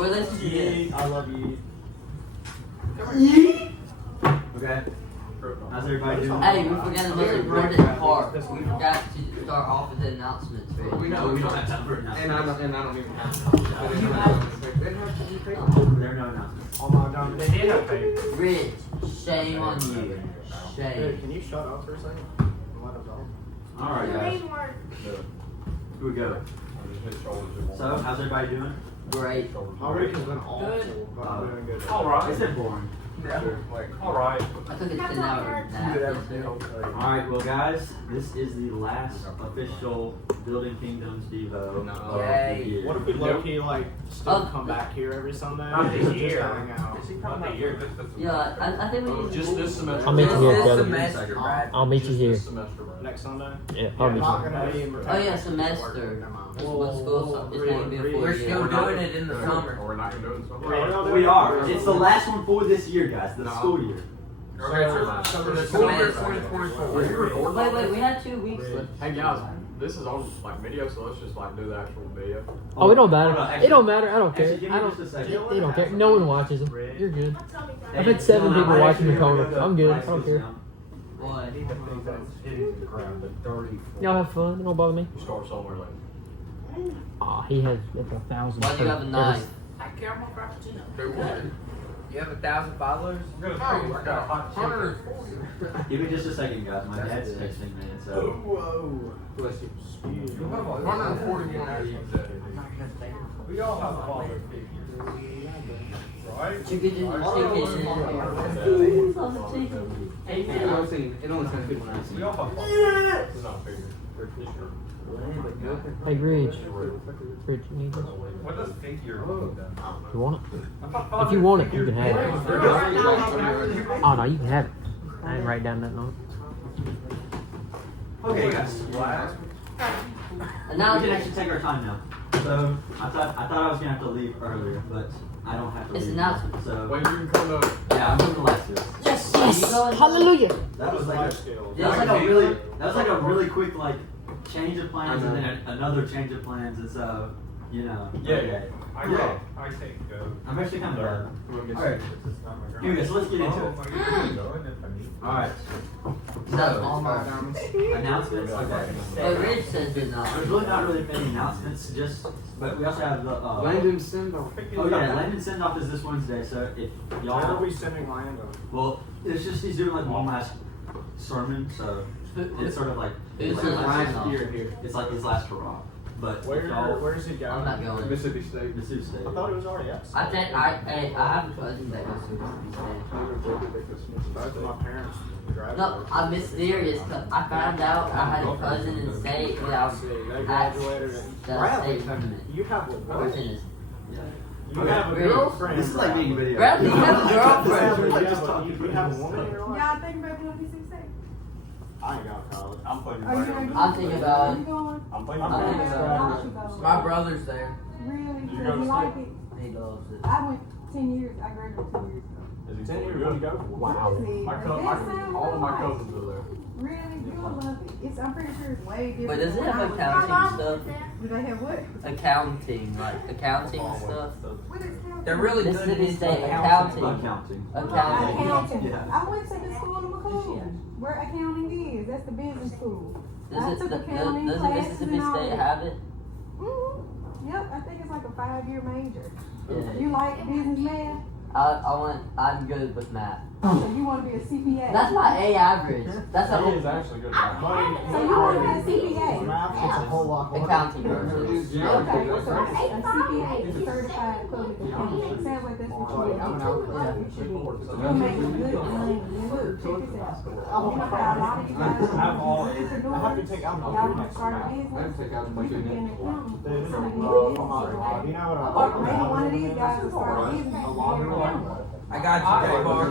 Or let's just do this. I love you. Okay. How's everybody doing? Hey, we forgot the most important part. We forgot to start off with the announcements, Rich. We know we don't have time for announcements. And I don't even have There are no announcements. Oh my god, they did have paper. Rich, shame on you. Dude, Shame. can you shut up for a second? Let them talk. All right, guys. Here we go. So, how's everybody doing? Great. My week has been awful, but I'm doing good. It's been boring. Alright. I took a 10-hour nap yesterday. Alright, well guys, this is the last official Building Kingdoms Devo of the Yay. year. What if we low-key, like, still come back here every Sunday? Not this year. Hang out. Not the year. Yeah, I think we need to Just this semester. I'll meet you here, This Kevin. semester, right? I'll meet you here. This semester, bro. Next Sunday? Yeah, I'll I'm meet not you. gonna be in Oh yeah, semester. What school? It's not gonna be a full We're year. still doing it in the summer. We're not gonna do it in the summer. We are. It's the last one for this year, guys, the school year. Okay, so the semester 2024. Are you recording? Wait, we had 2 weeks left. Hey guys, this is on like video, so let's just like do the actual video. Oh, it don't Hold on, matter. actually- It don't matter. I don't care. Actually, give me I don't. just a second. They don't care. No one watches them. You're good. I've had 7 people watching the total. I'm good. I don't care. What? Y'all have fun. It don't bother me. You start somewhere like. Aw, he has like 1,000. Why do you have a knife? Do what? You have 1,000 followers? I got 100. Give me just a second, guys. My dad's texting me, so. Whoa. Bless you. 141 actions. We all have a father figure, right? Chicken in the chicken. It only sounds good when I see We all have fathers. It's not figure. Hey, Rich. Rich, you need this? What does figure mean? You want it? If you want it, you can have it. Oh no, you can have it. I ain't write down nothing on it. Okay, guys. And now We can actually take our time now. So I thought I was gonna have to leave earlier, but I don't have to It's leave. announcement. So Wait, you can come to. yeah, I'm going to last year. Yes, Are you yes. going? Hallelujah. That was like Life a, skills. Yeah. that was like a really quick like change of plans and then another change of plans, and so you know. Yeah, okay. I take I'm actually kind of done. Alright. Here we go. So let's get into it. All right. That's So, all my announcements. Okay. But Rich says it's not. There's really not really many announcements, but we also have the Landon send-off. Oh yeah, Landon send off is this Wednesday. So if Where are y'all, we sending Lando? well, it's just he's doing like one last sermon, so it's sort of like Who's it's his like last last song? year here. It's like his last hurrah. But if y'all, Where's he I'm going? not going. Mississippi State. Mississippi State. I thought it was already up. I think I have a cousin that goes to Mississippi State. Both of my parents graduated. No, I'm mysterious. 'Cause I found out I had a cousin in state that I was They at graduated. the Bradley, state tournament. you have a I was what? in his. You have a Really? girlfriend. This is like being video. Bradley, you have a You girlfriend. have Like a- just talking. you have a woman in your life? Y'all think about going to Mississippi State? I ain't got college. I'm playing Are you going? I'm thinking about Are it. you going? I'm playing I'm thinking about My brother's there. Really? You Does go he to like state? it? He loves it. I went 10 years. I graduated 10 years ago. 10 years, what do you go for? Wow. See, My that all sounds of my nice. cousins are there. Really? You will love it. I'm pretty sure it's way different. But does it than have when I accounting was- stuff? Do they have what? Accounting, like accounting and stuff. What is counting? They're really good Mississippi at State accounting. accounting. Accounting. Accounting. Yeah. I went to the school in McCool where accounting is. That's the business school. I Does took it? accounting Does classes Mississippi and all State that. have it? Yep, I think it's like a 5-year major. Yeah. You like business math? I'm good with math. So you want to be a CPA? That's my A average. That's He how is actually good at So you want to be a CPA? Math is a whole lot harder. accounting versus. Okay, so a CPA is certified public accountant. It sounds like that's what you want to do. You'll make good money. Look, check this out. You know how a lot of you guys I have all. I have to entrepreneurs, take out y'all my want to start a business, you can be an accountant. So you need a business. You know what Or maybe one of these guys will start a business. and be an accountant. I got you, Jay Parker.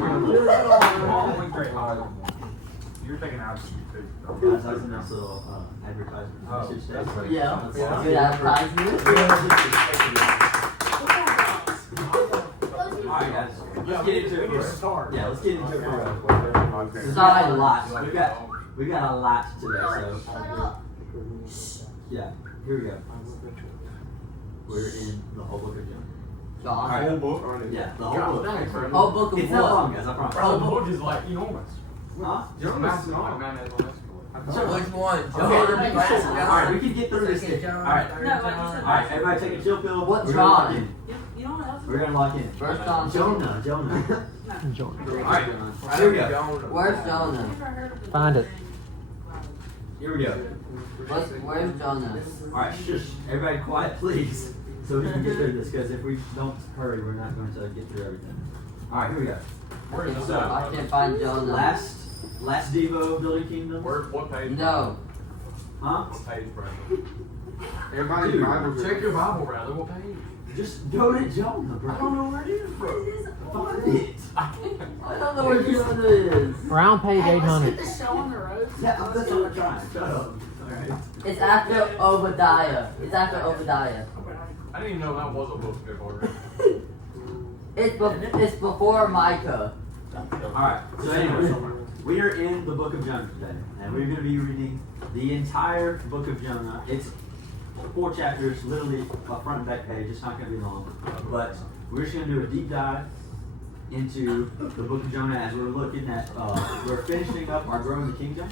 You're taking absolute too. Guys, that was a nice little advertisement. Oh, Message that's there. right. Yeah, Let's- good advertisement. Alright guys, let's get into it. We need to start. Yeah, let's get into it. Sorry. Sorry, a lot. We got a lot today, so yeah, here we go. We're in the whole book of Jonah. John. Alright. Whole book? Yeah, the whole God book. dang, bro. Whole book of It's not what? long, guys, I promise. Bro, the book is like enormous. Huh? Just Jonah's massive, small. like mayonnaise on Which one? Okay, John. alright, we can get through this. Second John, Alright. third No, like you John. said. Alright, everybody take a chill pill. What We're gonna lock John? in. You know what else? We're gonna lock in. Where's John? Jonah. Jordan. Alright, I here we know go. Jonah. Where's Jonah? Never heard of Find it. Here we go. Where's Jonah? Alright, shush. Everybody quiet, please. So we can get through this, because if we don't hurry, we're not going to get through everything. Alright, here we go. Where is this I at? can't find Jonah. Last Devo building kingdom. What page? No. Huh? What page, Bradley? Everybody's Dude, Bible. Check your Bible, Bradley. What page? Just go to Jonah, bro. I don't know where it is, bro. Find it. I don't know where Jonah is. We're on page 800. the show on the road. Yeah, that's what we're trying. Shut up. Alright. It's after Obadiah. It's after Obadiah. I didn't even know that was a book before. It's before Micah. Alright, so anyway, we are in the book of Jonah today, and we're going to be reading the entire book of Jonah. It's 4 chapters, literally a front and back page. It's not going to be long, but we're just going to do a deep dive into the book of Jonah as we're looking at, we're finishing up our growing the kingdom,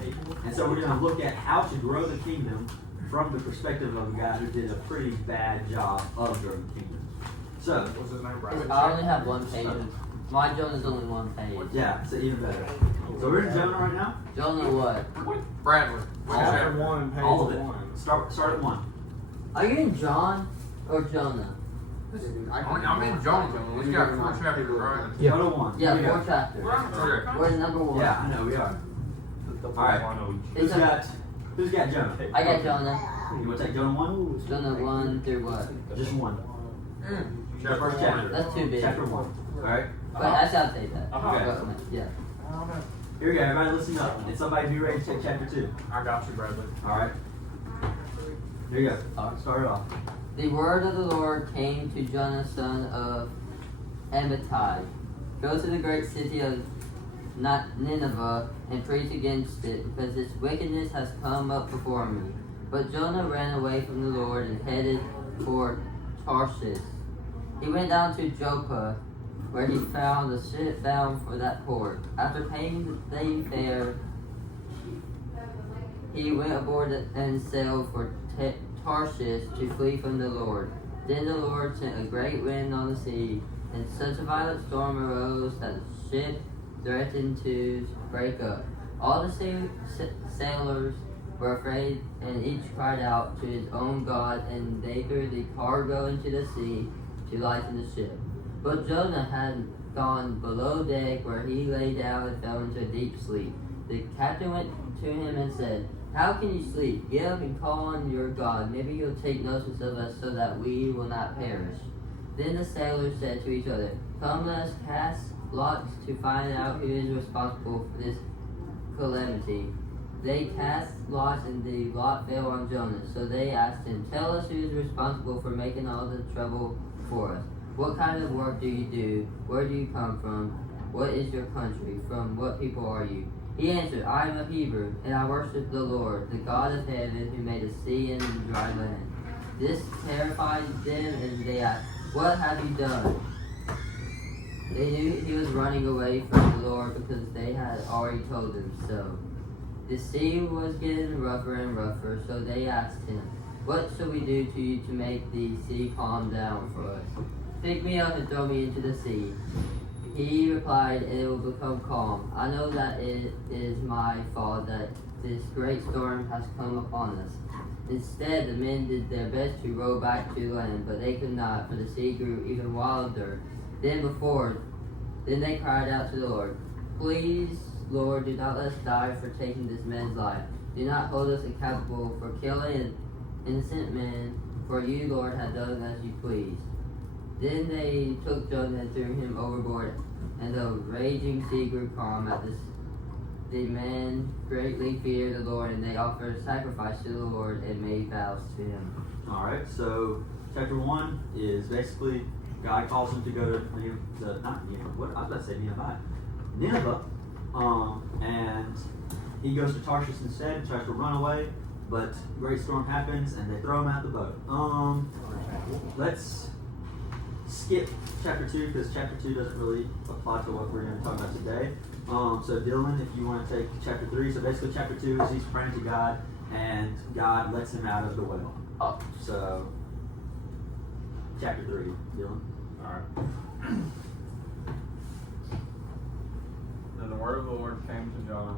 and so we're going to look at how to grow the kingdom from the perspective of a guy who did a pretty bad job of growing the kingdom. So, What's his name, Bradley? I only have one page. My Jonah's only one page. yeah, so even better. So we're in Jonah right now. Jonah what? Bradley. Which All chapter? One, page All of it. one. Start at 1. Are you in John or Jonah? I'm in Jonah. We got 4 chapters, right? Yeah. Go to 1. Yeah, Here we 4 go. chapters. Okay. We're in number 1. Yeah, I know we are. Alright. It's Who's got Jonah? I got Jonah. You want to take Jonah 1? Jonah 1 through what? Just 1. The Chapter first 1. chapter. That's too big. Chapter 1. Alright. But I shall take that. Okay. Yeah. Here we go. Everybody listen up. And somebody be ready to take chapter 2. I got you, Bradley. Alright. Here you go. Start it off. The word of the Lord came to Jonah, son of Amittai. Go to the great city of Nineveh and preach against it, because its wickedness has come up before me. But Jonah ran away from the Lord and headed for Tarshish. He went down to Joppa, where he found a ship bound for that port. After paying the fare, he went aboard and sailed for Tarshish to flee from the Lord. Then the Lord sent a great wind on the sea, and such a violent storm arose that the ship threatened to break up. All the sailors were afraid, and each cried out to his own God, and they threw the cargo into the sea to lighten the ship. But Jonah had gone below deck, where he lay down and fell into a deep sleep. The captain went to him and said, "How can you sleep? Get up and call on your God. Maybe he'll take notice of us so that we will not perish." Then the sailors said to each other, "Come, let us cast lots to find out who is responsible for this calamity." They cast lots, and the lot fell on Jonah. So they asked him, "Tell us who is responsible for making all the trouble for us. What kind of work do you do? Where do you come from? What is your country? From what people are you?" He answered, "I am a Hebrew, and I worship the Lord, the God of heaven, who made the sea and the dry land." This terrified them, and they asked, "What have you done?" They knew he was running away from the Lord, because they had already told him so. The sea was getting rougher and rougher, so they asked him, "What shall we do to you to make the sea calm down for us?" "Pick me up and throw me into the sea." He replied, "And it will become calm. I know that it is my fault that this great storm has come upon us." Instead, the men did their best to row back to land, but they could not, for the sea grew even wilder than before. Then they cried out to the Lord, "Please, Lord, do not let us die for taking this man's life. Do not hold us accountable for killing an innocent man, for you, Lord, have done as you please." Then they took Jonah and threw him overboard, and the raging sea grew calm at this. The men greatly feared the Lord, and they offered a sacrifice to the Lord and made vows to him. Alright, so chapter 1 is basically God calls him to go to Nineveh. And he goes to Tarshish instead, tries to run away, but a great storm happens and they throw him out the boat. Let's skip chapter 2 because chapter 2 doesn't really apply to what we're going to talk about today. So Dylan, if you want to take chapter 3. So basically chapter 2 is he's praying to God and God lets him out of the well. So chapter 3, Dylan. Alright. Then the word of the Lord came to Jonah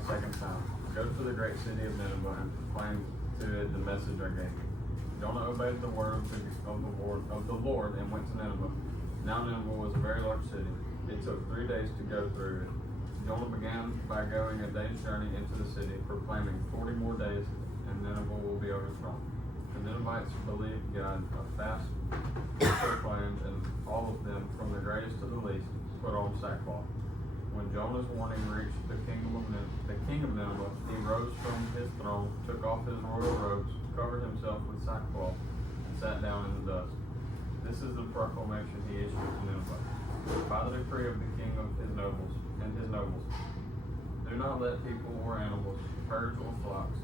a second time. Go to the great city of Nineveh and proclaim to it the message I gave you. Jonah obeyed the word of the Lord and went to Nineveh. Now Nineveh was a very large city. It took 3 days to go through it. Jonah began by going a day's journey into the city, proclaiming 40 more days and Nineveh will be overthrown. The Ninevites believed God. A fast was proclaimed, and all of them, from the greatest to the least, put on sackcloth. When Jonah's warning reached the king of Nineveh, he rose from his throne, took off his royal robes, covered himself with sackcloth, and sat down in the dust. This is the proclamation he issued to Nineveh. By the decree of the king of his nobles, do not let people or animals, herds or flocks,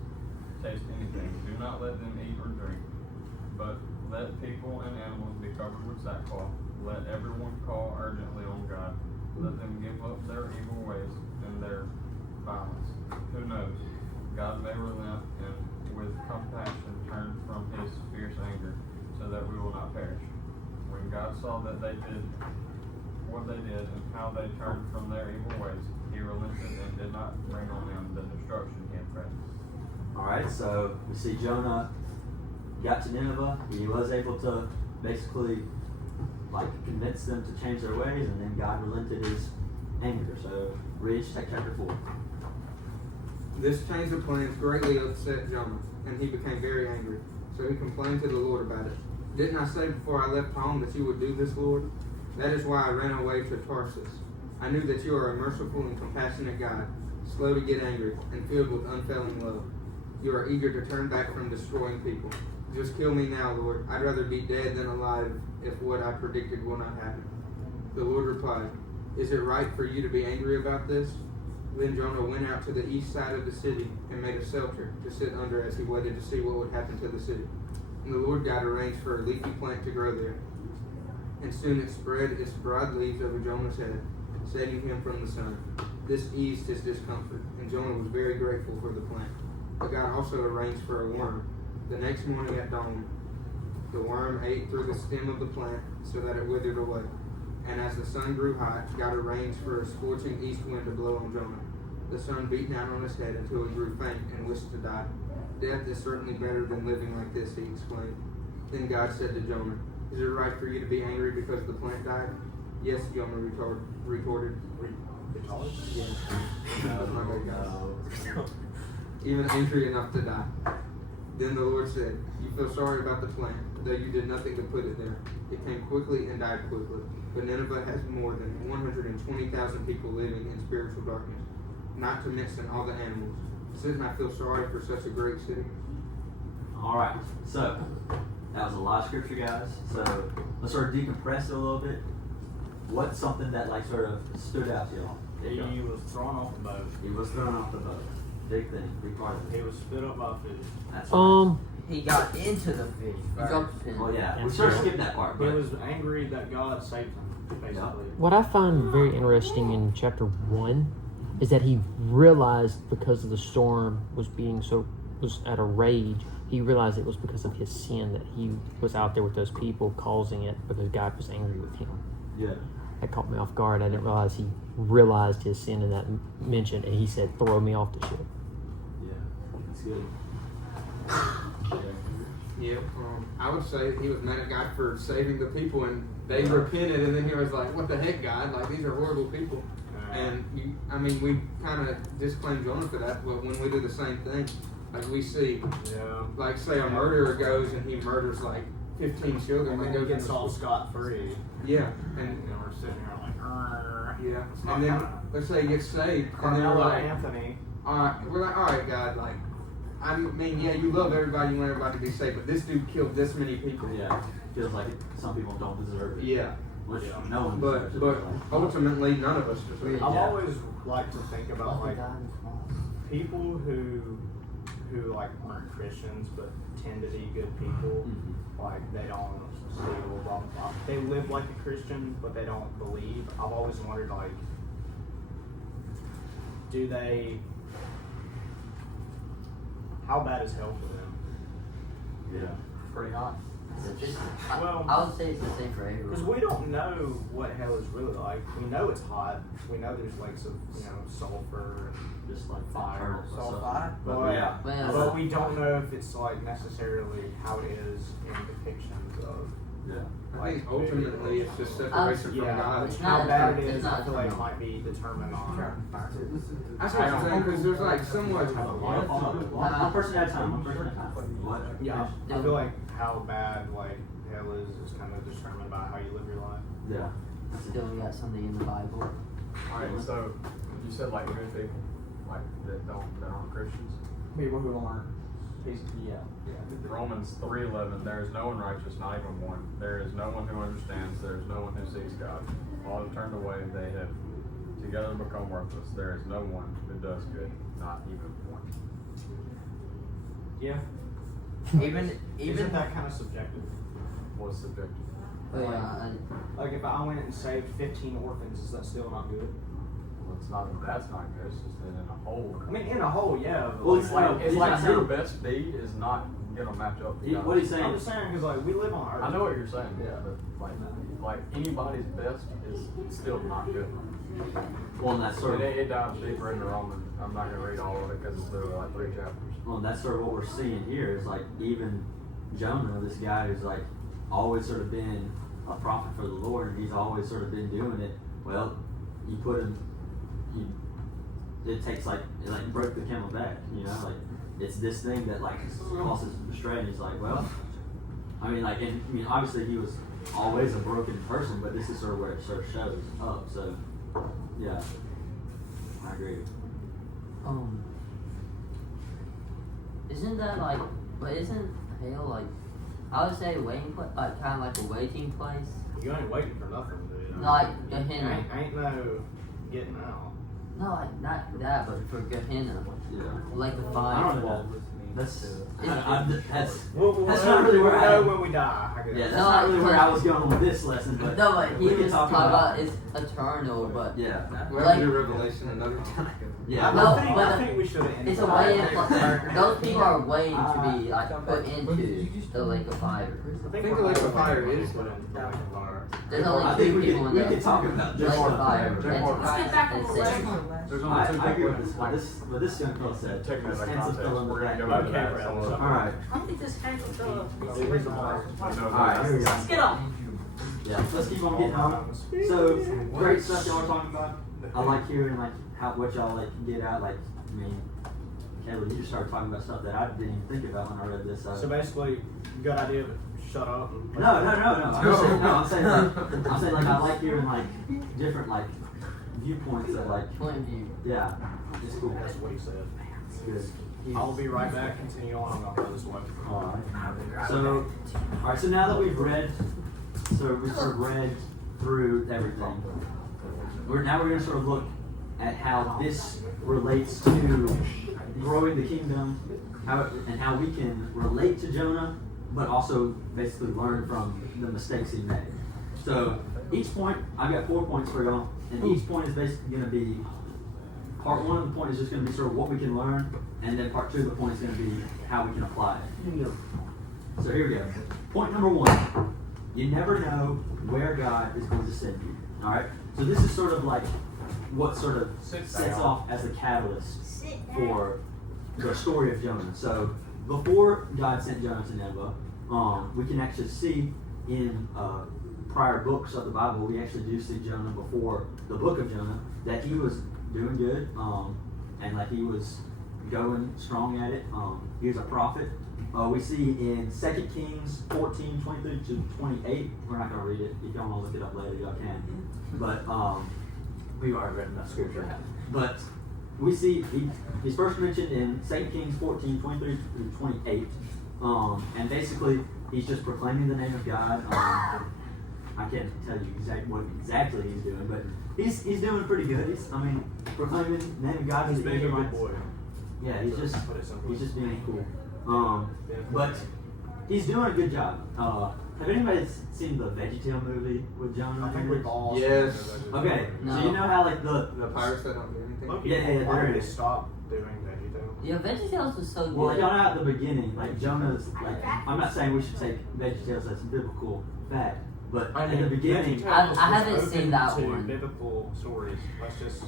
taste anything. Do not let them eat or drink. But let people and animals be covered with sackcloth. Let everyone call urgently on God. Let them give up their evil ways and their violence. Who knows? God may relent and with compassion turn from his fierce anger, so that we will not perish. When God saw that they did what they did and how they turned from their evil ways, he relented and did not bring on them the destruction he had threatened. Alright, so we see Jonah got to Nineveh. He was able to basically convince them to change their ways, and then God relented his anger. So Rich, take chapter 4. This change of plans greatly upset Jonah, and he became very angry. So he complained to the Lord about it. Didn't I say before I left home that you would do this, Lord? That is why I ran away to Tarsus. I knew that you are a merciful and compassionate God, slow to get angry, and filled with unfailing love. You are eager to turn back from destroying people. Just kill me now, Lord. I'd rather be dead than alive if what I predicted will not happen. The Lord replied, Is it right for you to be angry about this? Then Jonah went out to the east side of the city and made a shelter to sit under as he waited to see what would happen to the city. And the Lord God arranged for a leafy plant to grow there. And soon it spread its broad leaves over Jonah's head, saving him from the sun. This eased his discomfort, and Jonah was very grateful for the plant. But God also arranged for a worm. The next morning at dawn, the worm ate through the stem of the plant so that it withered away. And as the sun grew hot, God arranged for a scorching east wind to blow on Jonah. The sun beat down on his head until he grew faint and wished to die. Death is certainly better than living like this, he exclaimed. Then God said to Jonah, Is it right for you to be angry because the plant died? Yes, Jonah retorted. Yeah. That's not good, guys. Even angry enough to die. Then the Lord said, You feel sorry about the plant, though you did nothing to put it there. It came quickly and died quickly. But Nineveh has more than 120,000 people living in spiritual darkness, not to mention all the animals. Shouldn't I feel sorry for such a great city? Alright, so that was a lot of scripture, guys. So let's sort of decompress it a little bit. What's something that sort of stood out to y'all? He was thrown off the boat. He was thrown off the boat. Big thing, big part of it. He was spit up by fish. That's right. He got into the fish. Well, yeah, we sort of skipped that part. He But was angry that God saved him, basically. What I find very interesting in chapter 1 is that he realized because of the storm was at a rage, he realized it was because of his sin that he was out there with those people causing it because God was angry with him. yeah. That caught me off guard. I didn't realize he realized his sin in that mention, and he said, "Throw me off the ship." Yeah, that's good. Yeah, I would say he was mad at God for saving the people, and they repented, and then he was like, "What the heck, God? Like, these are horrible people." And we kind of disclaim Jonah for that, but when we do the same thing, like we see, say a murderer goes and he murders 15 children, And then he gets all scot-free. Yeah, and we're sitting here like, yeah, and then let's say he gets saved, and then Carmelo we're like, Anthony. all right, God, you love everybody, you want everybody to be safe, but this dude killed this many people. Yeah, feels like some people don't deserve it. Yeah. Which no one But deserves it. ultimately, none of us deserve it. I've always liked to think about people who who like aren't Christians but tend to be good people. Like they don't steal, blah blah blah. They live like a Christian, but they don't believe. I've always wondered, like, do they? How bad is hell for them? Yeah. Pretty hot. Well, I would say it's the same for everyone. because we don't know what hell is really like. We know it's hot. We know there's lakes of sulfur and Just like fire. Sulfide? But, yeah. but we don't know if it's like necessarily how it is in depictions of. Yeah. I think ultimately it's just separation from Yeah, God. which It's how not- bad it it's is, not I feel like it eternal. might be determined on. That's what I'm saying, because there's like somewhat. One person at a time. One person at a time. What? Yeah, I feel like how bad like hell is kind of determined by how you live your life. Yeah. Still, we got something in the Bible. Alright, so you said like good people, like that aren't Christians. People who aren't. Yeah. Romans 3:11, there is no one righteous, not even one. There is no one who understands, there is no one who seeks God. All have turned away, they have together become worthless. There is no one who does good, not even one. Yeah. Even Isn't that kind of subjective? What's subjective? But yeah, Like if I went and saved 15 orphans, is that still not good? Well, it's not, that's not good, it's just that in a whole. I mean, in a whole, yeah. But Well, It's like, He's your not saying- best deed is not gonna match up to God. What he's I'm saying. just saying because like we live on Earth. I know what you're saying, Yeah. but like anybody's best is still not good. Well, that's sort And of. it dives deeper into Romans. I'm not gonna read all of it because it's literally like 3 chapters. Well, that's sort of what we're seeing here is like even Jonah, this guy who's like always sort of been a prophet for the Lord, and he's always sort of been doing it. Well, you put him, it takes like it like broke the camel's back, like it's this thing that like causes him to stray, and he's like, well, I mean obviously he was always a broken person, but this is sort of where it sort of shows up. So yeah, I agree. Isn't that like? But isn't hell like? I would say waiting place, like kind of like a waiting place, You ain't waiting for nothing, dude. like Gehenna. Ain't no getting out. No, like not that, but for Gehenna, Yeah. like the I fire. don't know. That's that's We'll not really where know I. when we die. I guess. Yeah, that's No, not really like- where I was going with this lesson, but No, but he we can was talk talking about. about it's eternal, but Yeah, We'll Like- do Revelation another time. yeah. No, I but think we should have ended. it's a way of those people are waiting to be like put into the lake of fire. I think the lake of fire is put in the lake of fire. There's I only think two we people in can the talk about lake this of fire. There's more. Let's get back on and the Satan. lesson. There's I only two agree people. with this, but this young fellow said, Taking it "This as a answer's context, still in the we're gonna back." go into Okay, that. Brad, So, All right, I don't think this handle still. Here's the bar. I know all right, here we go. Let's get on. Yeah, let's keep on getting on. So great stuff y'all are talking about. I like hearing like what y'all like get out. Like, I mean, Caleb, you just started talking about stuff that I didn't even think about when I read this. So basically, good idea, but shut up. And No. I'm saying like I like hearing like different like viewpoints of like Point of view. yeah, it's cool. That's what he said. It's good. I'll be right back. Continue on. I'm gonna go this way. Alright, so now that we've read, so we sort of read through everything, we're gonna sort of look at how this relates to growing the kingdom, and how we can relate to Jonah, but also basically learn from the mistakes he made. So each point, I've got 4 points for y'all, and each point is basically gonna be, part 1 of the point is just gonna be sort of what we can learn, and then part 2 of the point is gonna be how we can apply it. So here we go. Point number 1, you never know where God is going to send you. Alright? So this is sort of like what sort of sets off as a catalyst for the story of Jonah. So before God sent Jonah to Nineveh, we can actually see in prior books of the Bible, we actually do see Jonah before the book of Jonah, that he was doing good, and like he was going strong at it. He was a prophet. We see in 2 Kings 14, 23 to 28, we're not going to read it. If y'all want to look it up later, y'all can. But we've already read enough scripture. But we see he's first mentioned in 2 Kings 14, 23 through 28. And basically, he's just proclaiming the name of God. I can't tell you what exactly he's doing, but he's doing pretty good. Proclaiming the name of God. He's being a good boy. Yeah, he's just Put it simply. being cool. But he's doing a good job. Have anybody seen the VeggieTale movie with Jonah? I think we've all. Yes. seen it. Okay, No. so you know how like The pirates that don't do anything. Loki, Yeah, why there did it they is. stop doing VeggieTales? Yeah, VeggieTales was so good. well, y'all know at the beginning, like Jonah's like I'm not saying we should take VeggieTales as biblical fact, but at the beginning, VeggieTales I haven't was seen open that to one. biblical stories. Let's just.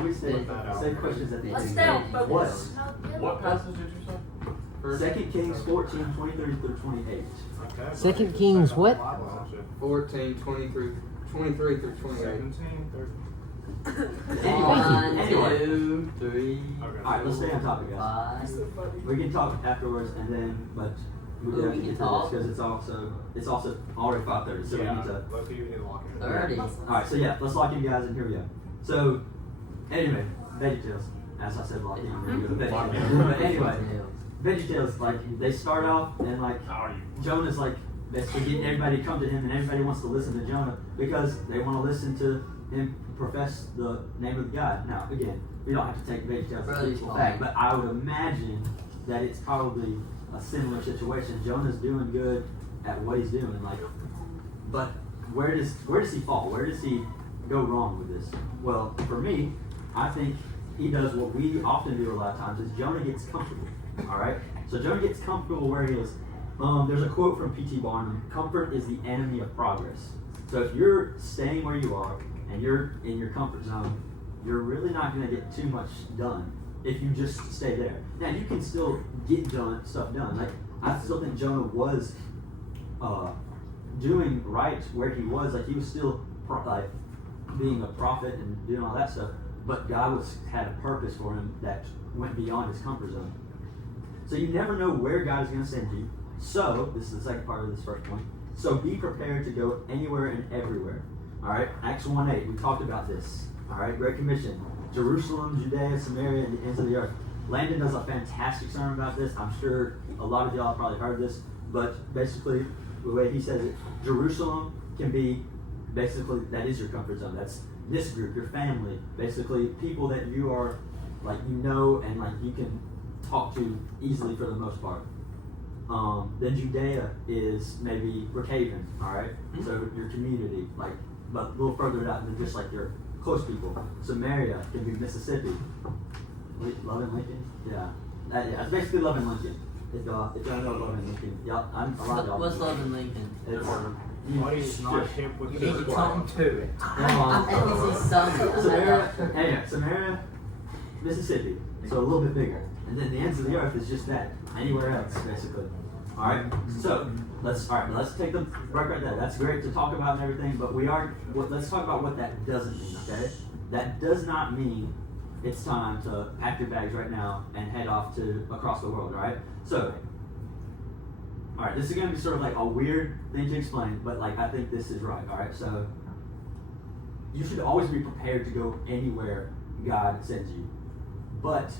we say Put that out. questions at the Let's end. stay on What's What passage did you say? 2 Kings 14, 23 through 28. Okay. Second Kings what? 14, 23 through 28. 17, 30. One, Anyway. 2, 3, Alright, let's stay on topic, guys. 5. We can talk afterwards, and then, but we Ooh, have we to can get to talk. this because it's also already 5:30, so we need to. Loki, you need to lock it. 30. Alright, so yeah, let's lock in, guys, and here we go. So, anyway, VeggieTales. As I said, lock in. We're gonna go to VeggieTales. But anyway, VeggieTales, like they start off and like Jonah's like basically getting everybody to come to him, and everybody wants to listen to Jonah because they want to listen to him profess the name of God. Now, again, we don't have to take VeggieTales as a biblical fact, but I would imagine that it's probably a similar situation. Jonah's doing good at what he's doing, like, but where does he fall? Where does he go wrong with this? Well, for me, I think he does what we often do a lot of times is Jonah gets comfortable. All right, so Jonah gets comfortable where he is. There's a quote from P.T. Barnum: "Comfort is the enemy of progress." So if you're staying where you are and you're in your comfort zone, you're really not going to get too much done if you just stay there. Now you can still get stuff done. Like I still think Jonah was doing right where he was. Like he was still like being a prophet and doing all that stuff. But God had a purpose for him that went beyond his comfort zone. So you never know where God is going to send you. So, this is the second part of this first point. So be prepared to go anywhere and everywhere. Alright, Acts 1:8, we talked about this. Alright, Great Commission. Jerusalem, Judea, Samaria, and the ends of the earth. Landon does a fantastic sermon about this. I'm sure a lot of y'all have probably heard this. But basically, the way he says it, Jerusalem can be, basically, that is your comfort zone. That's this group, your family, basically people that you are, like, you know, and like you can talk to easily for the most part. Then Judea is maybe Brookhaven, alright? So your community, like, but a little further out than just like your close people. Samaria can be Mississippi. Love and Lincoln? Yeah. Yeah, it's basically Love and Lincoln. If y'all know Love and Lincoln. Y'all, a lot of y'all What's know. Love and Lincoln? It's, Buddy's not hip with You the need to talk to it. Samaria, Mississippi, so a little bit bigger, and then the ends of the earth is just that, anywhere else, basically. All right, so let's take the break right there. That's great to talk about and everything, but let's talk about what that doesn't mean. Okay, that does not mean it's time to pack your bags right now and head off to across the world. All right, so. All right, this is going to be sort of like a weird thing to explain, but like I think this is right. All right, so you should always be prepared to go anywhere God sends you, but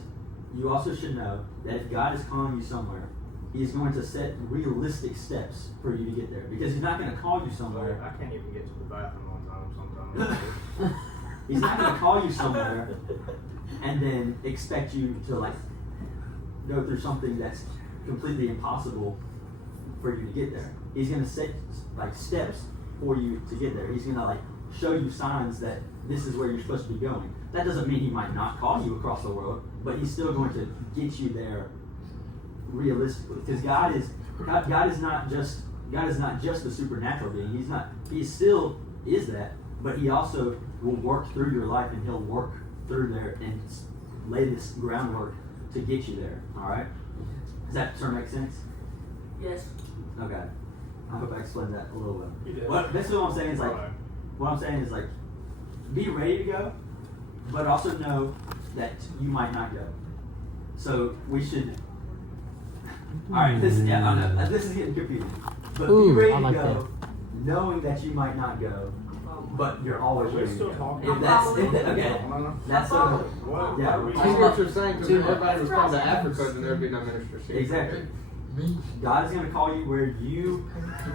you also should know that if God is calling you somewhere, He is going to set realistic steps for you to get there, because He's not going to call you somewhere. I can't even get to the bathroom on time sometimes. He's not going to call you somewhere and then expect you to like go through something that's completely impossible for you to get there. He's going to set like steps for you to get there. He's going to like show you signs that this is where you're supposed to be going. That doesn't mean He might not call you across the world, but He's still going to get you there realistically. Because God is not just the supernatural being. He still is that, but He also will work through your life, and He'll work through there and lay this groundwork to get you there. All right? Does that sort of make sense? Yes. Okay. I hope I explained that a little bit. You did. Basically what I'm saying is like, be ready to go, but also know that you might not go. So we should. All right. This is getting confusing. But Ooh, be ready I like to go, knowing that you might not go, but you're always We're ready to still go. talking. Okay. That's sort of. What? Yeah. What I are see we- what you're saying, because if everybody was called to Africa, then there'd be no ministers here. Exactly. God is going to call you where you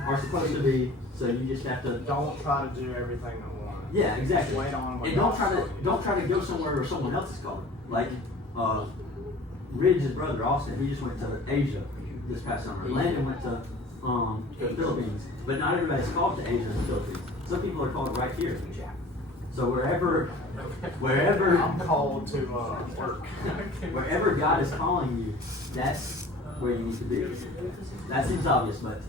are supposed to be, so you just have to. Don't try to do everything at once. Yeah, exactly. Just wait on what And don't God's try telling you. to go somewhere where someone else is calling. Like, Ridge's brother, Austin, he just went to Asia this past summer. Landon went to the Philippines. But not everybody's called to Asia and the Philippines. Some people are called right here. So wherever I'm called to work. wherever God is calling you, that's where you need to be. That seems obvious, but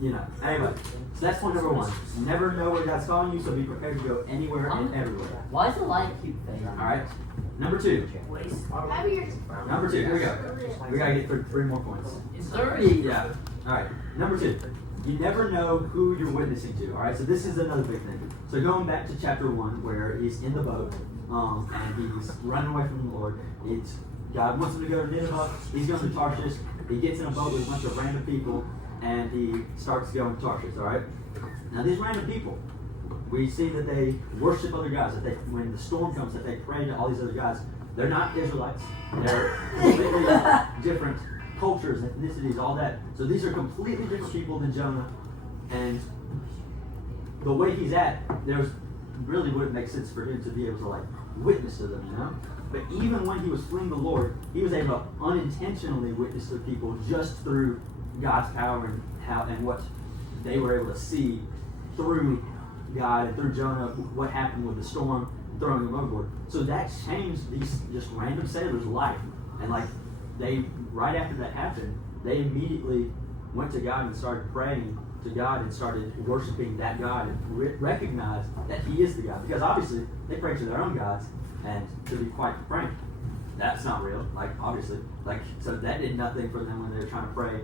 you know. Anyway, so that's point number one. Never know where God's calling you, so be prepared to go anywhere and everywhere. Why does the light keep fading? All right. Number two. Number two. Here we go. We gotta get through 3 more points. It's 30. Yeah. All right. Number two. You never know who you're witnessing to. All right. So this is another big thing. So going back to chapter 1, where he's in the boat, and he's running away from the Lord. God wants him to go to Nineveh. He's going to Tarshish. He gets in a boat with a bunch of random people, and he starts going to Tarshish. All right. Now these random people, we see that they worship other gods. That when the storm comes, that they pray to all these other gods. They're not Israelites. They're completely different cultures, ethnicities, all that. So these are completely different people than Jonah, and the way he's at, there's really wouldn't make sense for him to be able to like witness to them, you know. But even when he was fleeing the Lord, he was able to unintentionally witness to people just through God's power and what they were able to see through God and through Jonah, what happened with the storm, throwing him overboard. So that changed these just random sailors' life. And like right after that happened, they immediately went to God and started praying to God and started worshiping that God and recognized that He is the God. Because obviously they pray to their own gods, and to be quite frank, that's not real. Like obviously, so that did nothing for them when they were trying to pray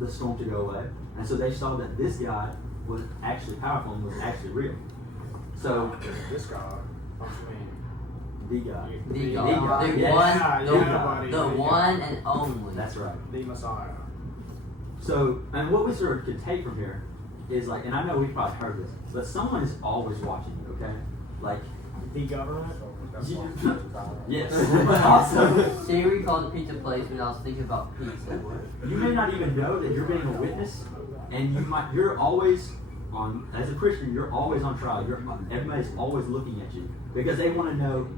the storm to go away. And so they saw that this God was actually powerful and was actually real. So This God, what you mean? the God. The God. The Yes. one, the one and only. That's right. The Messiah. So, and what we sort of could take from here is like, and I know we've probably heard this, but someone is always watching you, okay? Like, The government. yes, but also, Siri called the pizza place when I was thinking about pizza. you may not even know that you're being a witness, and you're always on, as a Christian, you're always on trial. Everybody's always looking at you because they want to know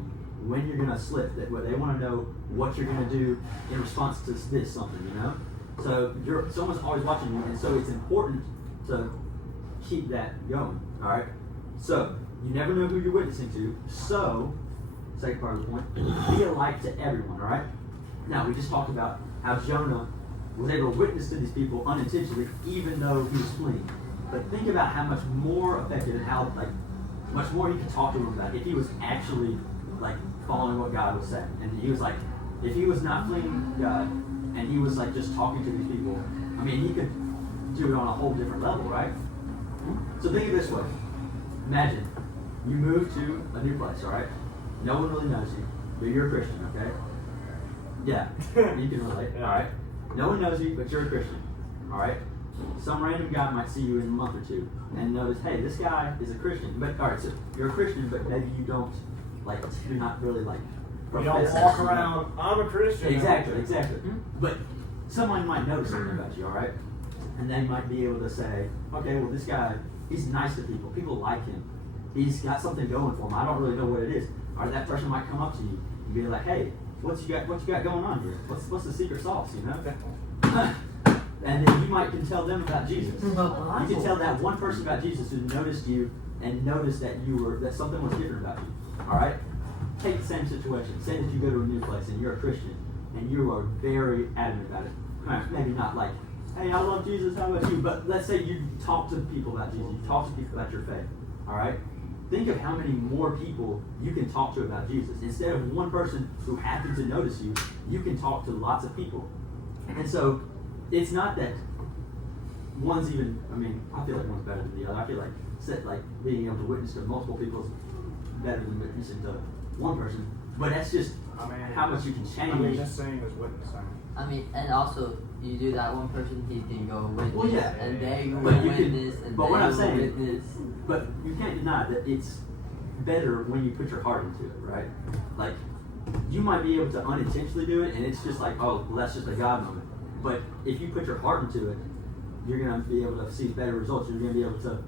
when you're going to slip. They want to know what you're going to do in response to this something, you know? So someone's always watching you, and so it's important to keep that going, all right? So, you never know who you're witnessing to, so, second part of the point, be a light to everyone, all right? Now, we just talked about how Jonah was able to witness to these people unintentionally, even though he was fleeing. But think about how much more effective and how, much more he could talk to them about if he was actually, following what God was saying. And he was if he was not fleeing God, and he was just talking to these people, I mean, he could do it on a whole different level, right? So think of it this way. Imagine you move to a new place, all right? No one really knows you, but you're a Christian, okay? Yeah, you can relate, all right? No one knows you, but you're a Christian, all right? Some random guy might see you in a month or two and notice, hey, this guy is a Christian. But all right, so you're a Christian, but maybe you don't you're not really You don't walk around, I'm a Christian. Exactly. But someone might notice something about you, all right? And they might be able to say, okay, well, this guy, he's nice to people. People like him. He's got something going for him. I don't really know what it is. Or that person might come up to you and be like, hey, what you got going on here? What's the secret sauce, you know? And then you can tell them about Jesus. You can tell that one person about Jesus who noticed you and noticed that that something was different about you. All right? Take the same situation. Say that you go to a new place and you're a Christian and you are very adamant about it. Maybe not hey, I love Jesus, how about you? But let's say you talk to people about Jesus. You talk to people about your faith. All right? Think of how many more people you can talk to about Jesus. Instead of one person who happened to notice you, you can talk to lots of people. And so, it's not that one's even, I feel like one's better than the other. I feel like being able to witness to multiple people is better than witnessing to one person. But that's just how much you can change. Just saying is witnessing. And also, you do that one person, he can go witness, well, yeah. and they go but witness, and but they what I'm go saying, witness. But you can't deny that it's better when you put your heart into it, right? You might be able to unintentionally do it, and it's just oh, well, that's just a God moment. But if you put your heart into it, you're going to be able to see better results. You're going to be able to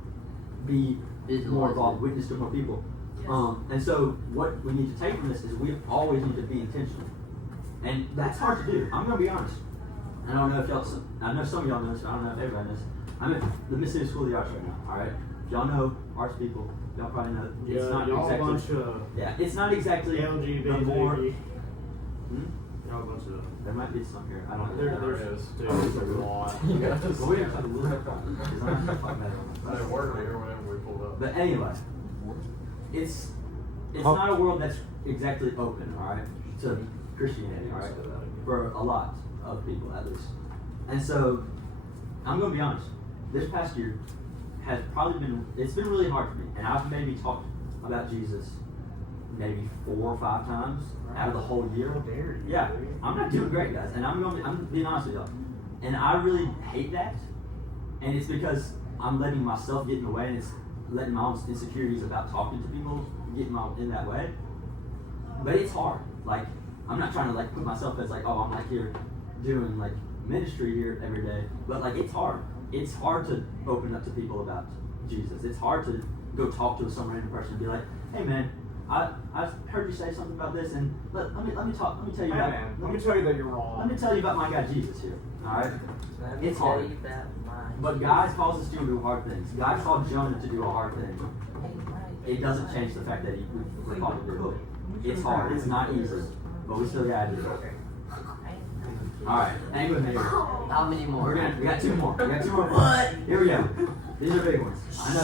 be more involved, witness to more people. Yes. And so what we need to take from this is we always need to be intentional. And that's hard to do. I'm going to be honest. I don't know if y'all, I know some of y'all know this, but I don't know if everybody knows. I'm at the Mississippi School of the Arts right now, alright? If y'all know arts people, y'all probably know it's not y'all exactly. a bunch of Yeah, it's not exactly LGBT. the more. Y'all a bunch of. There might be some here. I don't know. There's is. a lot. Well, we have to talk a little bit about it, 'cause I'm not gonna talk about it. They were here whenever we pulled up. But anyway, it's not a world that's exactly open, all right, to Christianity, all right, for a lot of people at least. And so, I'm gonna be honest. This past year has probably been really hard for me, and I've maybe talked about Jesus maybe 4 or 5 times out of the whole year. How dare you, Yeah, dude. I'm not doing great, guys, and I'm being honest with y'all. And I really hate that, and it's because I'm letting myself get in the way, and it's letting my own insecurities about talking to people get in that way. But it's hard. Like, I'm not trying to like put myself as like, oh, I'm like here doing like ministry here every day, but like it's hard. It's hard to open up to people about Jesus. It's hard to go talk to some random person and be like, hey man, I heard you say something about this, and let me tell you Hey about. man, let me tell you that you're wrong. Let me tell you about my guy Jesus here. All right, Let me it's tell hard. you about mine. But God calls us to do hard things. God called Jonah to do a hard thing. It doesn't change the fact that we're called to do it. It's hard. It's not easy, but we still gotta do it. All right, hang with me here. How many more? We got 2 more. We got 2 more. What? Here we go. These are big ones. I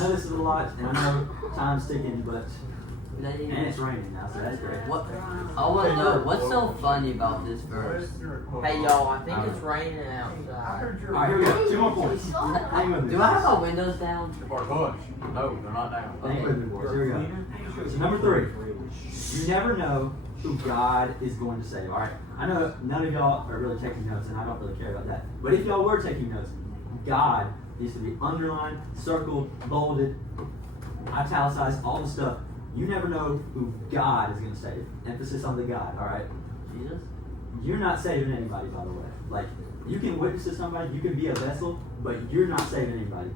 know this is a lot, and I know time's ticking, but and it's raining now, so that's great. What? I want to know what's so funny about this verse. Hey y'all, I think it's raining outside. All right, here we go. 2 more points. Hang with me. Do I have my windows down? No, they're not down. Hang with me, boys. Here we go. So number 3. You never know who God is going to save. All right. I know none of y'all are really taking notes, and I don't really care about that. But if y'all were taking notes, God needs to be underlined, circled, bolded, italicized, all the stuff. You never know who God is going to save. Emphasis on the God, all right? Jesus? You're not saving anybody, by the way. Like, you can witness to somebody, you can be a vessel, but you're not saving anybody.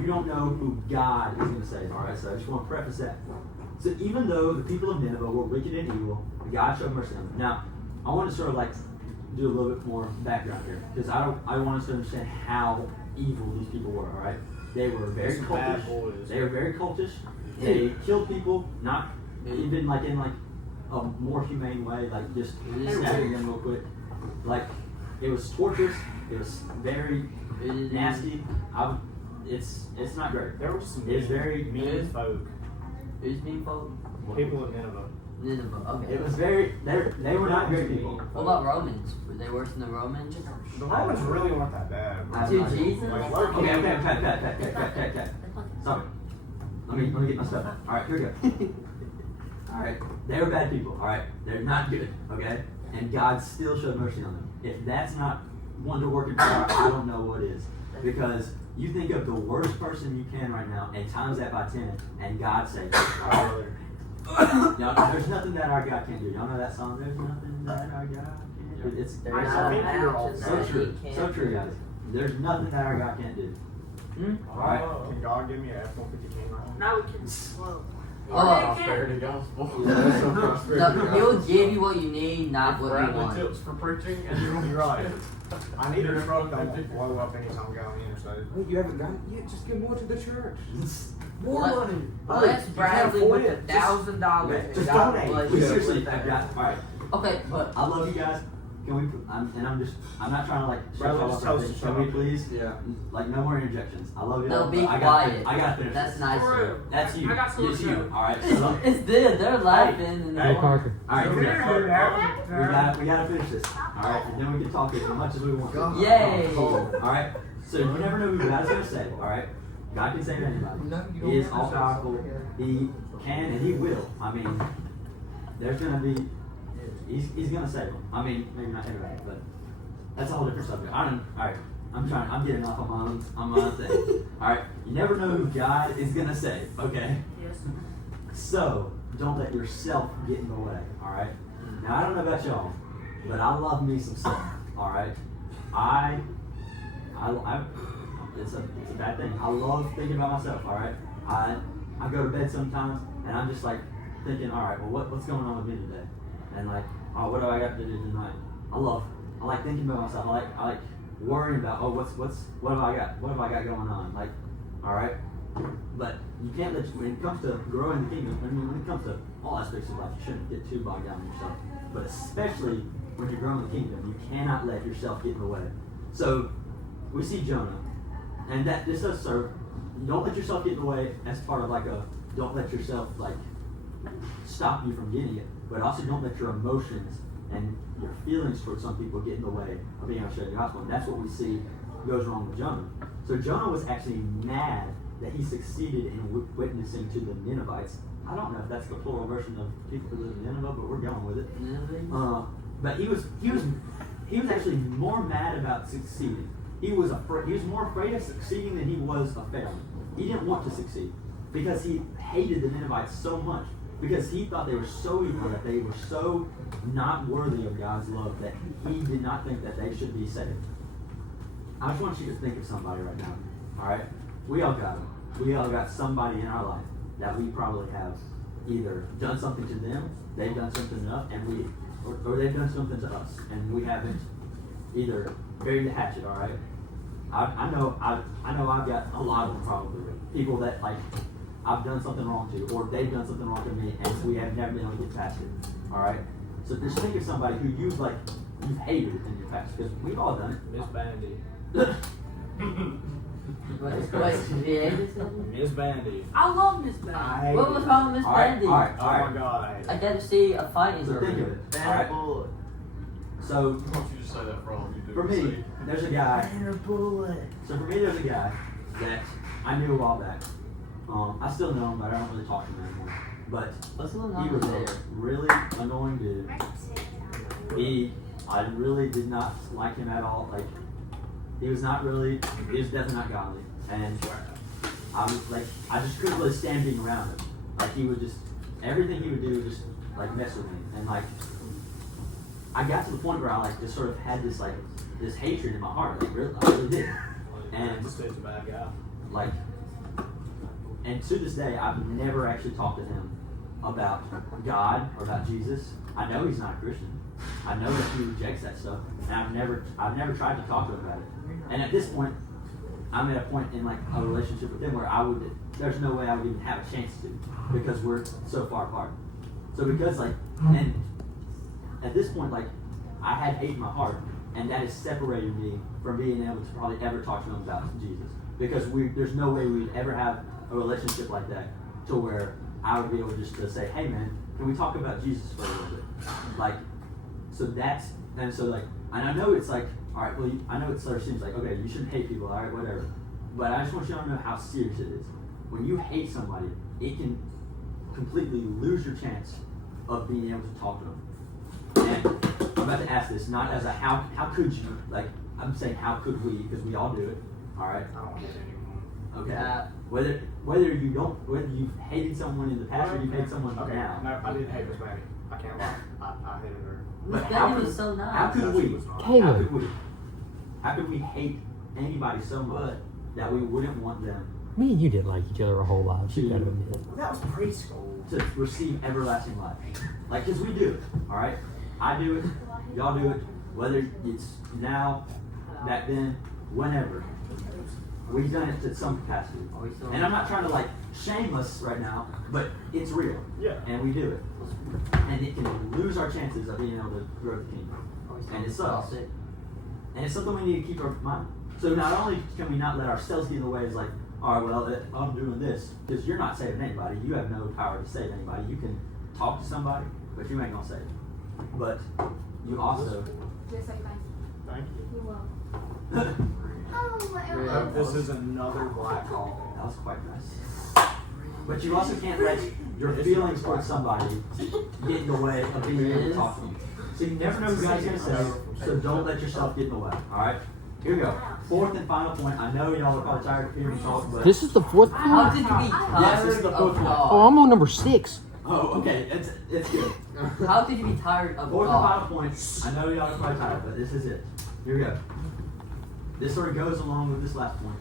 You don't know who God is going to save, all right? So I just want to preface that. So even though the people of Nineveh were wicked and evil, God showed mercy on them. Now, I want to sort of like do a little bit more background here, because I want us to understand how evil these people were, all right? They were very Some bad cultish. boys. They were very cultish. They killed people, not even like in like a more humane way, like just stabbing them real quick. Like, it was torturous. It was very nasty. It's not great. There were some It's very mean folk. Who's mean folk? People in Nineveh. Nineveh. Okay. It was very. They were not great people. What about Romans? Were they worse than the Romans? The Romans really weren't that bad. I have Dude, no idea. Jesus? Like, Okay. Sorry. Let me get my stuff. All right, here we go. All right, they were bad people. All right, they're not good. Okay, and God still showed mercy on them. If that's not one to work in power, I don't know what is. Because you think of the worst person you can right now, and times that by 10, and God saves you. Y'all, there's nothing that our God can't do. Y'all know that song? There's nothing that our God can't do. It's There's I think you're all so true. So true, guys. There's nothing that our God can't do. All right. Can God give me an F-150 camera? No, we can slow. Prosperity gospel. No, he'll give you what you need, not what you Bradley want. tips for preaching, and you're You're right. I need a truck that won't blow up anytime we go on the interstate. Wait, you haven't got it yet? Just give more to the church. More What? money. Bless Bradley afford with it. $1,000. Just God donate. bless We you. seriously have got. All right. Okay, but I love you guys. Can we? I'm not trying to like shut Bradley, y'all just up tell or us anything. to Can shut we up. please? Yeah. Like no more interjections. I love you. no, be I quiet. gotta finish. That's this. nicer. That's you. I got something It's to you. say. All right. So, It's them. They're laughing. And Hey, Parker. all right. Here we go. Yeah. We gotta finish this. All right. And then we can talk as much as we want. to. Yay! All right. So you never know who God's gonna save. All right. God can save anybody. He is all powerful. He can and he will. I mean, there's gonna be. He's gonna save them. I mean, maybe not everybody, but that's a whole different subject. All right. I'm getting off on my own thing. All right. You never know who God is gonna save. Okay. Yes. So don't let yourself get in the way. All right. Now I don't know about y'all, but I love me some self. All right. It's a bad thing. I love thinking about myself. All right. I go to bed sometimes and I'm just like thinking, all right, well what's going on with me today? And like oh, what do I got to do tonight? I like thinking about myself. I like worrying about, oh, what have I got going on? Like, all right. But you can't when it comes to growing the kingdom, when it comes to all aspects of life, you shouldn't get too bogged down in yourself. But especially when you're growing the kingdom, you cannot let yourself get in the way. So we see Jonah, and that this does serve. Don't let yourself get in the way as part of like don't let yourself like stop you from getting it, but also don't let your emotions and your feelings towards some people get in the way of being able to share the gospel. And that's what we see goes wrong with Jonah. So Jonah was actually mad that he succeeded in witnessing to the Ninevites. I don't know if that's the plural version of people who live in Nineveh, but we're going with it. But he was actually more mad about succeeding. He was more afraid of succeeding than he was of failing. He didn't want to succeed because he hated the Ninevites so much, because he thought they were so evil, that they were so not worthy of God's love, that he did not think that they should be saved. I just want you to think of somebody right now. All right, we all got them. We all got somebody in our life that we probably have either done something to them, they've done something to us, and or they've done something to us, and we haven't either buried the hatchet. All right, I know I've got a lot of them probably. People that like I've done something wrong to, or they've done something wrong to me, and we have never been able to get past it. All right, so just think of somebody who you've hated in your past, because we've all done it. Miss Bandy. Miss Bandy. I love Miss Bandy. What was wrong with Miss Bandy? All right. Oh my God, I hate I it. got to see a fighting So think of it. All right. Bullet. So I want you to say that wrong. You for me, there's a guy. Bullet. So for me, there's a guy that I knew a while back. I still know him, but I don't really talk to him anymore. But What's the he was a really annoying dude. I really did not like him at all. Like, he was definitely not godly. And I just couldn't really stand being around him. Like, he would just, everything he would do would just, like, mess with me. And, like, I got to the point where I, like, just sort of had this, like, this hatred in my heart. Like, really, I really did. And, This dude's a bad guy. like, and to this day, I've never actually talked to him about God or about Jesus. I know he's not a Christian. I know that he rejects that stuff, and I've never tried to talk to him about it. And at this point, I'm at a point in like a relationship with him where there's no way I would even have a chance to, because we're so far apart. So because like, and at this point, like, I had hate in my heart, and that has separated me from being able to probably ever talk to him about Jesus, because there's no way we would ever have a relationship like that to where I would be able just to say, hey man, can we talk about Jesus for a little bit? Like, and I know it's like, all right, well, I know it sort of seems like, okay, you shouldn't hate people, all right, whatever. But I just want you to know how serious it is. When you hate somebody, it can completely lose your chance of being able to talk to them. And I'm about to ask this, not as a how could you, like, I'm saying how could we, because we all do it, all right? I don't hate anyone. Okay. Whether you've hated someone in the past or you hate someone Okay, now. no, I didn't hate Miss Bandy. I can't lie. I hated her. Miss But how Bandy could- was so nice. How could No, we? she was not. Caleb, How could we hate anybody so much that we wouldn't want them me and you didn't like each other a whole lot. You gotta admit. That was preschool. to receive everlasting life? Like, because we do it, all right? I do it, y'all do it, whether it's now, back then, whenever. We've done it to some capacity. And I'm not trying to, like, shame us right now, but it's real. Yeah. And we do it. And it can lose our chances of being able to grow the kingdom. And it sucks. And it's something we need to keep in mind. So not only can we not let ourselves get in the way as like, all right, well, I'm doing this, because you're not saving anybody. You have no power to save anybody. You can talk to somebody, but you ain't going to save them. But you also... Just say thank you. Thank you. You're welcome. This is another black hole. That was quite nice. But you also can't let your feelings towards somebody get in the way of being able to talk to them. So you never know who God's going to save, so don't let yourself get in the way. All right? Here we go. Fourth and final point. I know y'all are probably tired of hearing me talk, but... This is the fourth How point? did you be Yes, this is tired the of fourth one. Oh, God? I'm on number 6. Oh, okay. It's good. How did you be tired of Fourth and God? final point. I know y'all are probably tired, but this is it. Here we go. This sort of goes along with this last point.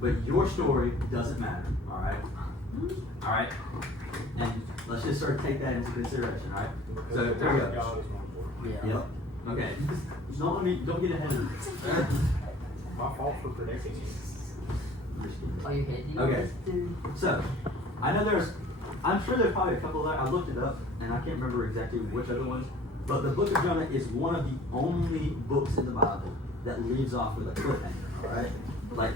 But your story doesn't matter. All right? All right? And let's just sort of take that into consideration, all right? So there we go. God is more important. Yeah. Yep. Okay. Don't get ahead of me. My fault for predicting you. I'm just kidding. Oh, you hating Okay. this dude? So, I'm sure there's probably a couple of, I looked it up, and I can't remember exactly which other ones, but the book of Jonah is one of the only books in the Bible that leaves off with a cliffhanger, alright? Like,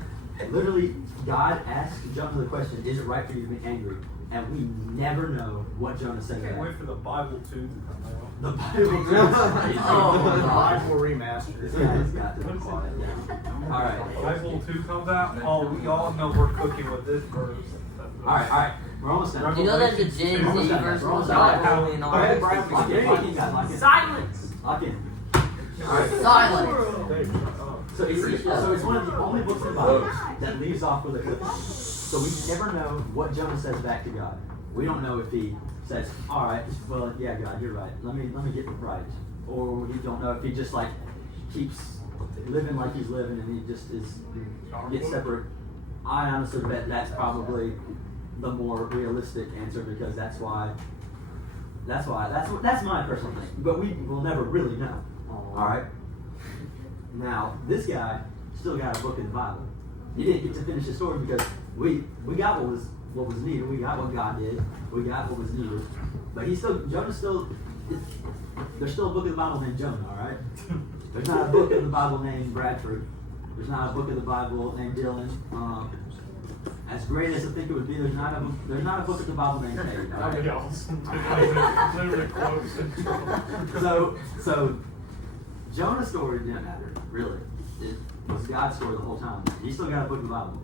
literally, God asked Jonah the question, is it right for you to be angry? And we never know what Jonah said Can't back. wait for the Bible 2 to come out. The Bible The oh, Bible remastered. this guy's got to be quiet down. Alright. Bible 2 comes out. Oh, we all know we're cooking with this verse. Alright. We're almost done. You know there's a Gen Almost Z done. version We're of almost the done. Bible and all Go ahead, that. Brad. Lock in, guys. Lock in. Silence! Lock in. Alright. Silence! So it's one of the only books in the Bible that leaves off with a cliffhanger. So we never know what Jonah says back to God. We don't know if he says, "All right, well, yeah, God, you're right. Let me get it right," or we don't know if he just like keeps living like he's living and he just gets separate. I honestly bet that's probably the more realistic answer because that's my personal thing. But we will never really know. All right. Now, this guy still got a book in the Bible. He didn't get to finish his story because we got what was needed. We got what God did. We got what was needed. But there's still a book in the Bible named Jonah, all right? There's not a book in the Bible named Bradford. There's not a book in the Bible named Dylan. As great as I think it would be, there's not a book in the Bible named Kate. All That'd be right? awesome. Literally close and trouble. So Jonah's story didn't matter, really. It was God's story the whole time. He still got a book of the Bible.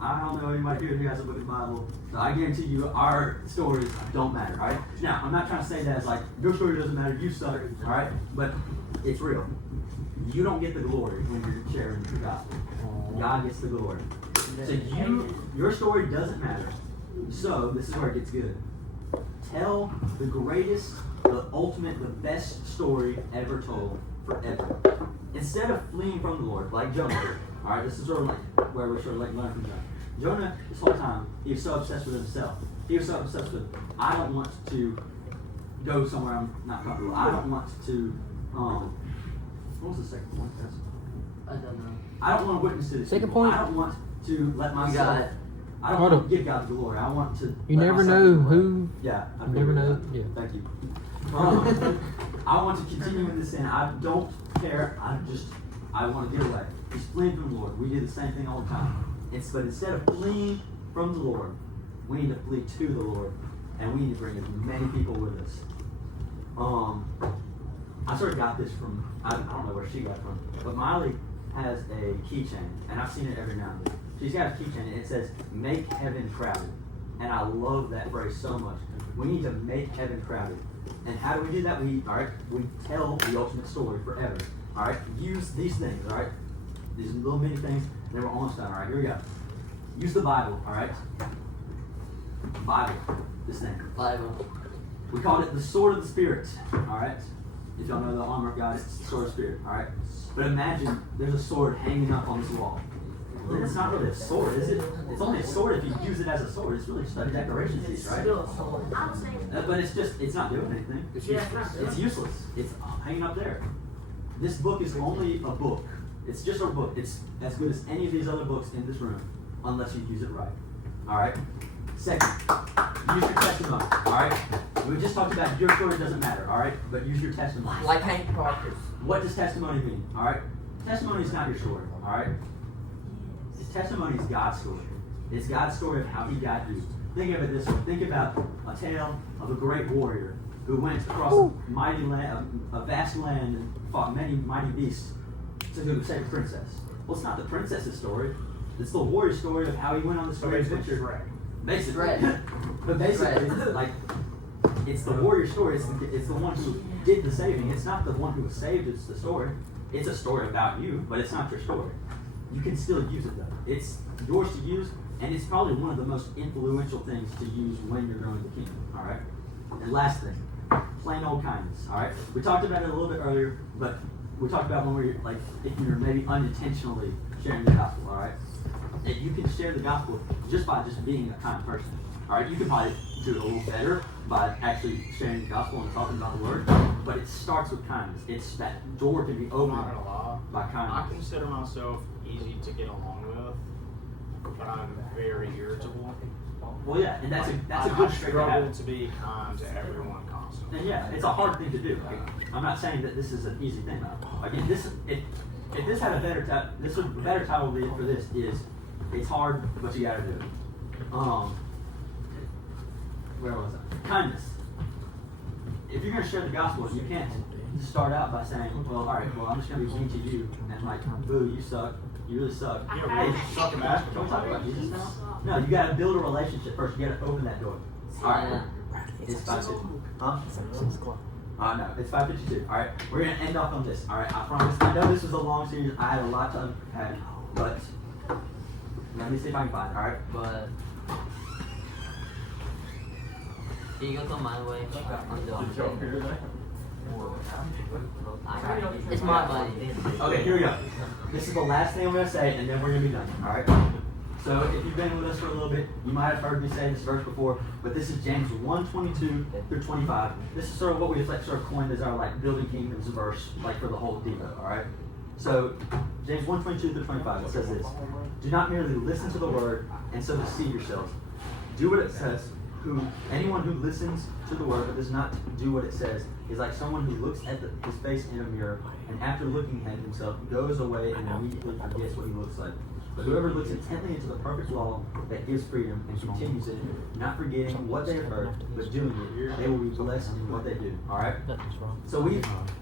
I don't know anybody here who has a book of the Bible. So I guarantee you our stories don't matter, all right? Now, I'm not trying to say that as like, your story doesn't matter, you suck, all right? But it's real. You don't get the glory when you're sharing the gospel. God gets the glory. So your story doesn't matter. So this is where it gets good. Tell the greatest, the ultimate, the best story ever told forever. Instead of fleeing from the Lord, like Jonah did. All right, this is sort of like where we're sort of like learning from Jonah. Jonah, this whole time, he was so obsessed with himself. He was so obsessed with, I don't want to go somewhere I'm not comfortable. I don't want to, what was the second one? I don't know. I don't want to witness to this. Second people. point? I don't want to let You myself. got it. I don't want to give God the glory. I want to. You let never myself know be right. who. Yeah. I You agree never with know. that. Yeah. Thank you. I want to continue in this sin. I don't care. I want to get away. He's fleeing from the Lord. We do the same thing all the time. But instead of fleeing from the Lord, we need to flee to the Lord, and we need to bring as many people with us. I sort of got this from, I don't know where she got it from, but Miley has a keychain, and I've seen it every now and then. She's got a keychain, and it says, "Make heaven crowded." And I love that phrase so much. We need to make heaven crowded. And how do we do that? We tell the ultimate story forever. All right? Use these things, all right? These little mini things, and then we're almost done. All right, here we go. Use the Bible, all right? Bible, this thing. Bible. We called it the sword of the Spirit, all right? If y'all know the armor of God, it's the sword of the Spirit, all right? But imagine there's a sword hanging up on this wall. Then it's not really a sword, is it? It's only a sword if you use it as a sword. It's really just a decoration piece, right? But it's not doing anything. It's useless. It's hanging up there. This book is only a book. It's just a book. It's as good as any of these other books in this room, unless you use it right. All right? Second, use your testimony. All right? We just talked about your story doesn't matter. All right? But use your testimony. Like Hank Parker's. What does testimony mean? All right? Testimony is not your story. All right? Testimony is God's story. It's God's story of how He got you. Think of it this way. Think about a tale of a great warrior who went across a mighty land, a vast land, and fought many mighty beasts to save a princess. Well, it's not the princess's story. It's the warrior story of how he went on this great adventure. Basically, but basically, like it's the warrior story. It's the one who did the saving. It's not the one who was saved. It's the story. It's a story about you, but it's not your story. You can still use it though. It's yours to use, and it's probably one of the most influential things to use when you're growing the kingdom. All right. And last thing, plain old kindness. All right. We talked about it a little bit earlier, but we talked about when we're like if you're maybe unintentionally sharing the gospel. All right. And you can share the gospel just by just being a kind person. All right. You can probably do it a little better by actually sharing the gospel and talking about the word. But it starts with kindness. It's that door can be I'm opened not gonna lie. by I kindness. consider myself easy to get along with, but I'm very irritable. Well, yeah, and that's a I good trait to struggle have. to be kind to everyone constantly. And yeah, it's a hard thing to do. Like, I'm not saying that this is an easy thing. Again, if this had a better a better title for this is it's hard, but you gotta do it. Where was I? Kindness. If you're gonna share the gospel, you can't start out by saying, well, all right, well, I'm just gonna be mean to you and like, boo, you suck. You really suck. Yeah, Hey, we suck in basketball. can we talk about Jesus now? No, you gotta build a relationship first. You gotta open that door. All right. It's 5:50. Huh? It's like 6 o'clock. No, it's 5:52. All right, we're gonna end off on this. All right, I promise. I know this was a long series. I had a lot to unpack, but let me see if I can find it. All right. But can you go to my way? Did y'all hear that? It's my money. Okay, here we go. This is the last thing I'm gonna say, and then we're gonna be done. All right. So if you've been with us for a little bit, you might have heard me say this verse before, but this is James 1:22 through 25. This is sort of what we like sort of coined as our like building kingdoms verse, like for the whole depot. All right. So James 1:22 through 25. It says this: Do not merely listen to the word and so deceive yourselves. Do what it says. Anyone who listens to the word but does not do what it says is like someone who looks at his face in a mirror and after looking at himself goes away and immediately forgets what he looks like. But whoever looks intently into the perfect law that gives freedom and continues in it, not forgetting what they have heard, but doing it, they will be blessed in what they do. All right. Nothing's wrong. So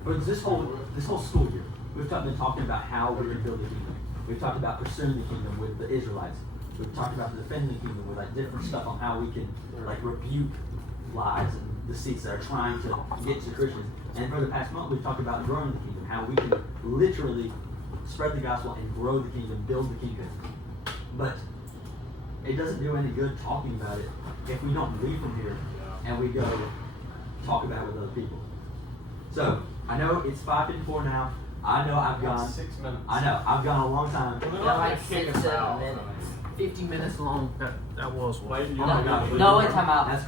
for this whole school year, we've been talking about how we're going to build the kingdom. We've talked about pursuing the kingdom with the Israelites. We've talked about defending the kingdom with like different stuff on how we can like rebuke lies and deceits that are trying to get to Christians. And for the past month, we've talked about growing the kingdom, how we can literally spread the gospel and grow the kingdom, build the kingdom. But it doesn't do any good talking about it if we don't leave from here and we go talk about it with other people. So I know it's 5:54 now. I know I've gone 6 minutes. I know I've gone a long time. Well, they're Yeah, not like gonna kick 6, us 7 out. minutes. 50 minutes long. That was one. Wait, you Oh my God. No, wait, time out. That's